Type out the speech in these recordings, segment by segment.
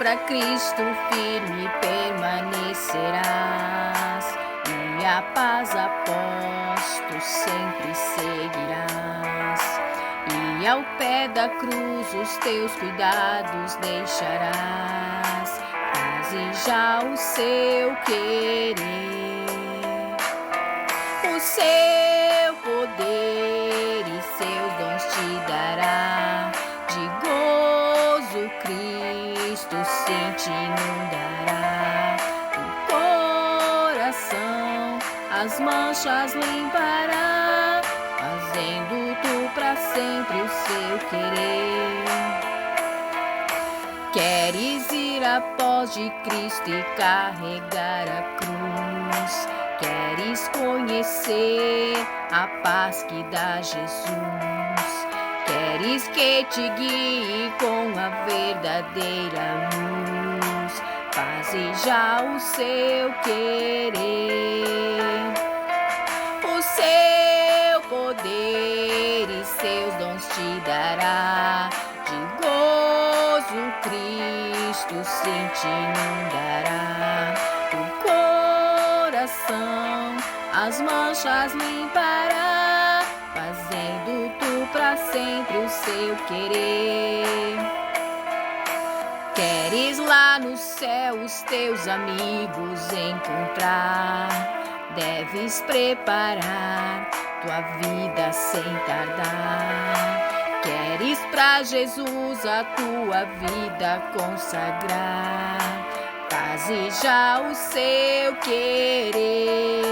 para Cristo firme permanecerás, e a paz após tu sempre seguirás, e ao pé da cruz os teus cuidados deixarás, faze já o seu querer, o seu poder e seus dons te dará, de gozo Cristo sim te inundará, o coração as manchas limpará, fazendo tu pra sempre o seu querer. Queres ir após de Cristo e carregar a cruz, queres conhecer a paz que dá Jesus, queres que te guie com a verdadeira luz, faze já o seu querer, o seu poder e seus dons te dará, de gozo Cristo sim te inundará, o coração as manchas limpará, fazendo tu pra sempre o seu querer. Queres lá no céu os teus amigos encontrar, deves preparar tua vida sem tardar. Queres pra Jesus a tua vida consagrar, faze já o seu querer,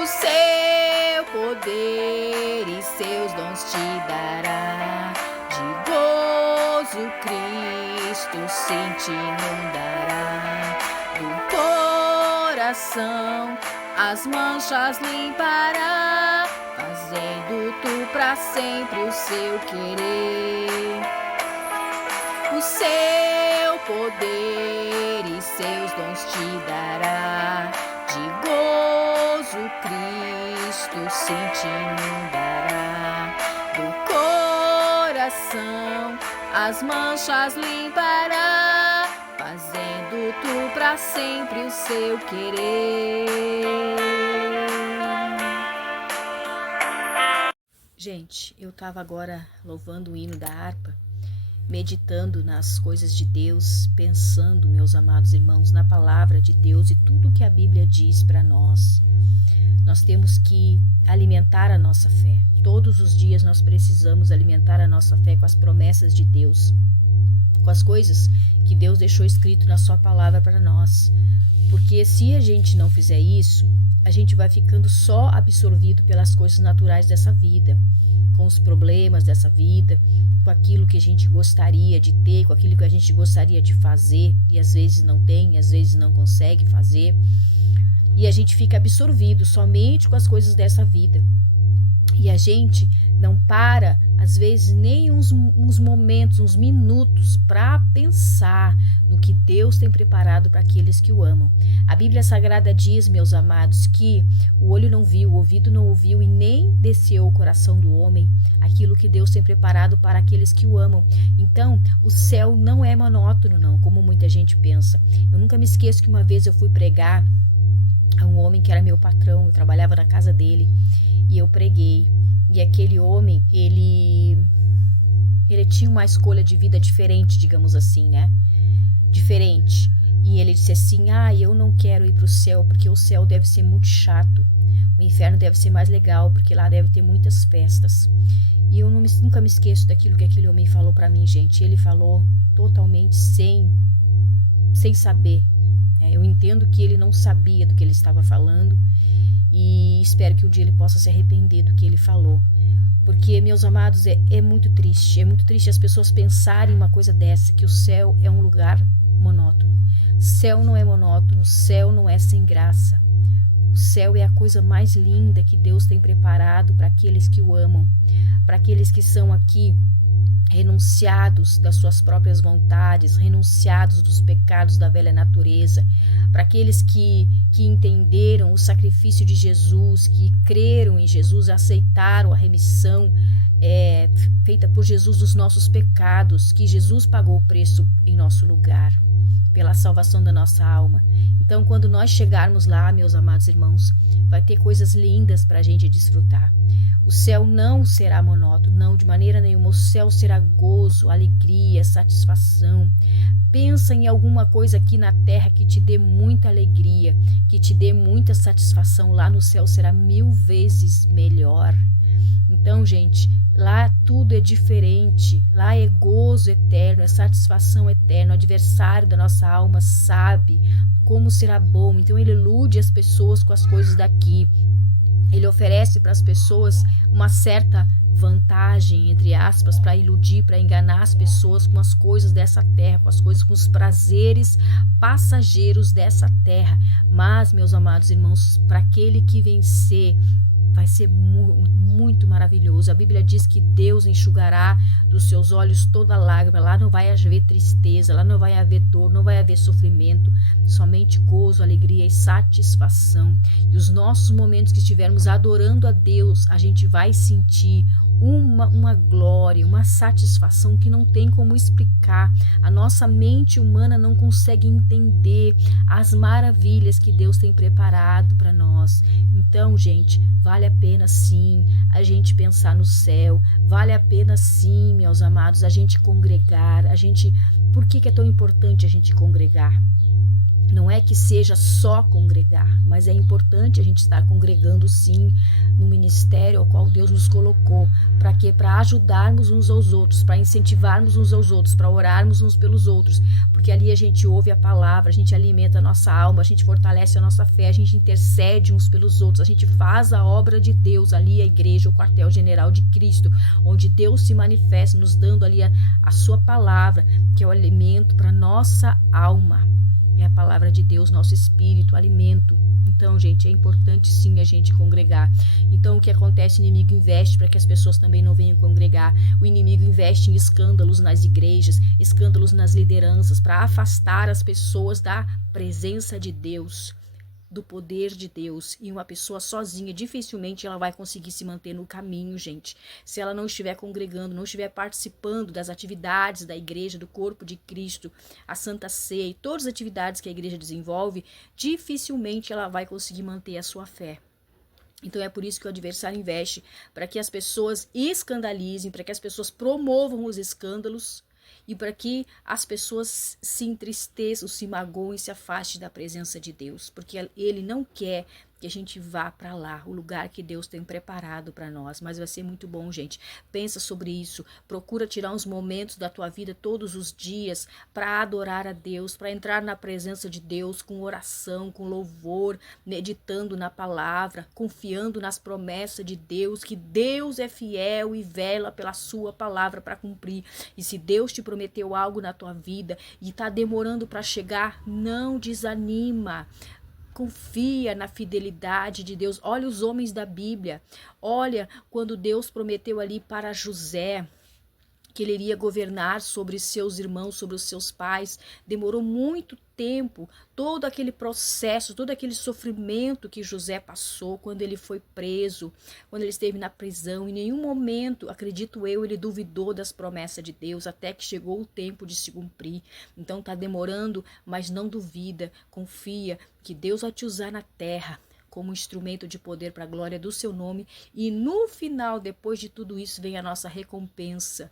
o seu poder e seus dons te dará, de gozo Cristo sim te inundará, do coração as manchas limpará, fazendo tu pra sempre o seu querer, o seu poder e seus dons te dará, de gozo Cristo sim te inundará, do coração as manchas limpará, fazendo tu pra sempre o seu querer. Gente, eu estava agora louvando o hino da harpa, meditando nas coisas de Deus, pensando, meus amados irmãos, na palavra de Deus e tudo que a Bíblia diz para nós. Nós temos que alimentar a nossa fé. Todos os dias nós precisamos alimentar a nossa fé com as promessas de Deus, com as coisas que Deus deixou escrito na sua palavra para nós. Porque se a gente não fizer isso, a gente vai ficando só absorvido pelas coisas naturais dessa vida, com os problemas dessa vida, com aquilo que a gente gostaria de ter, com aquilo que a gente gostaria de fazer, e às vezes não tem, às vezes não consegue fazer, e a gente fica absorvido somente com as coisas dessa vida. E a gente não para, às vezes, nem uns momentos, uns minutos para pensar no que Deus tem preparado para aqueles que o amam. A Bíblia Sagrada diz, meus amados, que o olho não viu, o ouvido não ouviu e nem desceu o coração do homem aquilo que Deus tem preparado para aqueles que o amam. Então, o céu não é monótono, não, como muita gente pensa. Eu nunca me esqueço que uma vez eu fui pregar a um homem que era meu patrão, eu trabalhava na casa dele, e eu preguei. E aquele homem, ele tinha uma escolha de vida diferente, digamos assim, né? Diferente. E ele disse assim, eu não quero ir para o céu, porque o céu deve ser muito chato. O inferno deve ser mais legal, porque lá deve ter muitas festas. E eu nunca me esqueço daquilo que aquele homem falou para mim, gente. Ele falou totalmente sem saber. Eu entendo que ele não sabia do que ele estava falando, e espero que um dia ele possa se arrepender do que ele falou. Porque, meus amados, é muito triste as pessoas pensarem uma coisa dessa, que o céu é um lugar monótono. Céu não é monótono, céu não é sem graça. O céu é a coisa mais linda que Deus tem preparado para aqueles que o amam, para aqueles que são aqui renunciados das suas próprias vontades, renunciados dos pecados da velha natureza, para aqueles que entenderam o sacrifício de Jesus, que creram em Jesus, aceitaram a remissão feita por Jesus dos nossos pecados, que Jesus pagou o preço em nosso lugar, pela salvação da nossa alma. Então, quando nós chegarmos lá, meus amados irmãos, vai ter coisas lindas para a gente desfrutar. O céu não será monótono, não, de maneira nenhuma. O céu será gozo, alegria, satisfação. Pensa em alguma coisa aqui na terra que te dê muita alegria, que te dê muita satisfação. Lá no céu será 1000 vezes melhor. Então, gente, lá tudo é diferente. Lá é gozo eterno, é satisfação eterna. O adversário da nossa alma sabe como será bom. Então, ele ilude as pessoas com as coisas daqui. Ele oferece para as pessoas uma certa vantagem, entre aspas, para iludir, para enganar as pessoas com as coisas dessa terra, com as coisas, com os prazeres passageiros dessa terra. Mas, meus amados irmãos, para aquele que vencer, vai ser muito maravilhoso. A Bíblia diz que Deus enxugará dos seus olhos toda lágrima. Lá não vai haver tristeza, lá não vai haver dor, não vai haver sofrimento, somente gozo, alegria e satisfação. E os nossos momentos que estivermos adorando a Deus, a gente vai sentir uma glória, uma satisfação que não tem como explicar. A nossa mente humana não consegue entender as maravilhas que Deus tem preparado para nós. Então, gente, vale a pena sim a gente pensar no céu, vale a pena sim, meus amados, a gente congregar, por que é tão importante a gente congregar? Não é que seja só congregar, mas é importante a gente estar congregando sim no ministério ao qual Deus nos colocou. Para quê? Para ajudarmos uns aos outros, para incentivarmos uns aos outros, para orarmos uns pelos outros. Porque ali a gente ouve a palavra, a gente alimenta a nossa alma, a gente fortalece a nossa fé, a gente intercede uns pelos outros, a gente faz a obra de Deus. Ali a igreja, o quartel-general de Cristo, onde Deus se manifesta, nos dando ali a sua palavra, que é o alimento para nossa alma. É a palavra de Deus, nosso espírito, alimento. Então, gente, é importante sim a gente congregar. Então, o que acontece? O inimigo investe para que as pessoas também não venham congregar. O inimigo investe em escândalos nas igrejas, escândalos nas lideranças, para afastar as pessoas da presença de Deus, do poder de Deus. E uma pessoa sozinha, dificilmente ela vai conseguir se manter no caminho, gente. Se ela não estiver congregando, não estiver participando das atividades da igreja, do corpo de Cristo, a Santa Ceia e todas as atividades que a igreja desenvolve, dificilmente ela vai conseguir manter a sua fé. Então é por isso que o adversário investe, para que as pessoas escandalizem, para que as pessoas promovam os escândalos, e para que as pessoas se entristeçam, se magoem, se afastem da presença de Deus, porque Ele não quer que a gente vá para lá, o lugar que Deus tem preparado para nós. Mas vai ser muito bom, gente. Pensa sobre isso, procura tirar uns momentos da tua vida todos os dias para adorar a Deus, para entrar na presença de Deus com oração, com louvor, meditando na palavra, confiando nas promessas de Deus, que Deus é fiel e vela pela sua palavra para cumprir. E se Deus te prometeu algo na tua vida e está demorando para chegar, não desanima. Confia na fidelidade de Deus. Olha os homens da Bíblia. Olha quando Deus prometeu ali para José que ele iria governar sobre seus irmãos, sobre os seus pais. Demorou muito tempo, todo aquele processo, todo aquele sofrimento que José passou quando ele foi preso, quando ele esteve na prisão. Em nenhum momento, acredito eu, ele duvidou das promessas de Deus, até que chegou o tempo de se cumprir. Então está demorando, mas não duvida, confia que Deus vai te usar na terra como instrumento de poder para a glória do seu nome. E no final, depois de tudo isso, vem a nossa recompensa,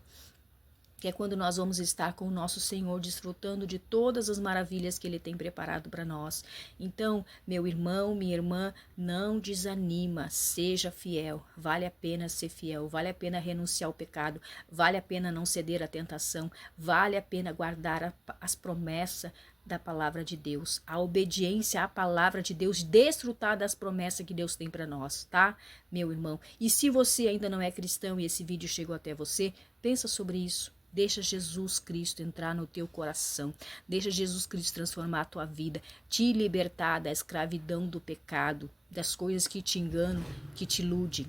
que é quando nós vamos estar com o nosso Senhor, desfrutando de todas as maravilhas que Ele tem preparado para nós. Então, meu irmão, minha irmã, não desanima, seja fiel. Vale a pena ser fiel, vale a pena renunciar ao pecado, vale a pena não ceder à tentação, vale a pena guardar as promessas da palavra de Deus, a obediência à palavra de Deus, desfrutar das promessas que Deus tem para nós, tá, meu irmão? E se você ainda não é cristão e esse vídeo chegou até você, pensa sobre isso. Deixa Jesus Cristo entrar no teu coração. Deixa Jesus Cristo transformar a tua vida, te libertar da escravidão do pecado, das coisas que te enganam, que te iludem.